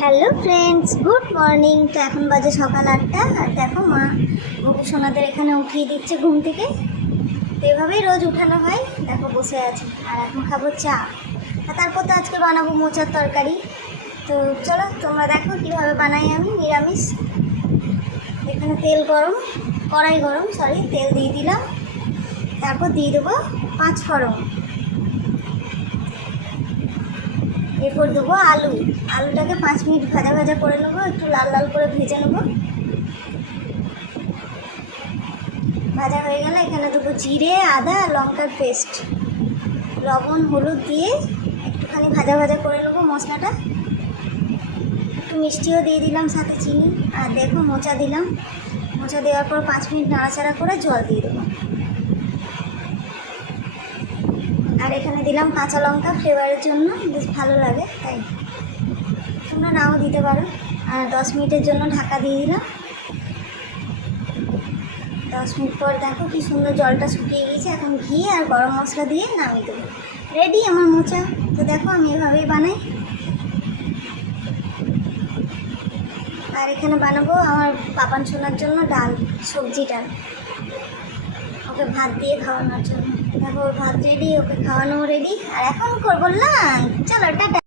Hello friends, good morning. তো এখন বাজে সকাল 8টা। আর দেখো মা ঘুঘু সোনাদের এখানে উঠিয়ে দিচ্ছে ঘুম থেকে। তো এভাবেই রোজ উঠানো হয়। দেখো বসে আছে আর এখন খাবো চা। আর তারপর তো আজকে বানাবো মোচার তরকারি। তো চলো তোমরা দেখো কীভাবে বানাই আমি নিরামিষ। এখানে তেল গরম, কড়াই গরম, তেল দিয়ে দিলাম। তারপর দিয়ে দেবো 5 ফোড়ন। এরপর দেবো আলুটাকে 5 মিনিট ভাজা ভাজা করে নেবো, একটু লাল লাল করে ভেজে নেবো। ভাজা হয়ে গেলে এখানে দেবো জিরে, আদা, লঙ্কার পেস্ট, লবণ, হলুদ দিয়ে একটুখানি ভাজা ভাজা করে নেবো মশলাটা। একটু মিষ্টিও দিয়ে দিলাম, সাথে চিনি। আর দেখো মোচা দিলাম। মোচা দেওয়ার পর 5 মিনিট নাড়াচাড়া করে জল দিয়ে দেবো। আর এখানে দিলাম কাঁচা লঙ্কা, ফ্লেভারের জন্য, বেশ ভালো লাগে তাই। তোমরা নাও দিতে পারো। আর 10 মিনিটের জন্য ঢাকা দিয়ে দিলাম। 10 মিনিট পর দেখো কি সুন্দর জলটা শুকিয়ে গেছে। এখন ঘি আর গরম মশলা দিয়ে নামিয়ে দেবো। রেডি আমার মোচা। তো দেখো আমি এভাবেই বানাই। আর এখানে বানাবো আমার পাপান সোনার জন্য ডাল, সবজি ডাল, ওকে ভাত দিয়ে খাওয়ানোর জন্য। দেখো ওর ভাত রেডি, ওকে খাওয়ানো রেডি। আর এখন করবো লাঞ্চ। চলো টাটা।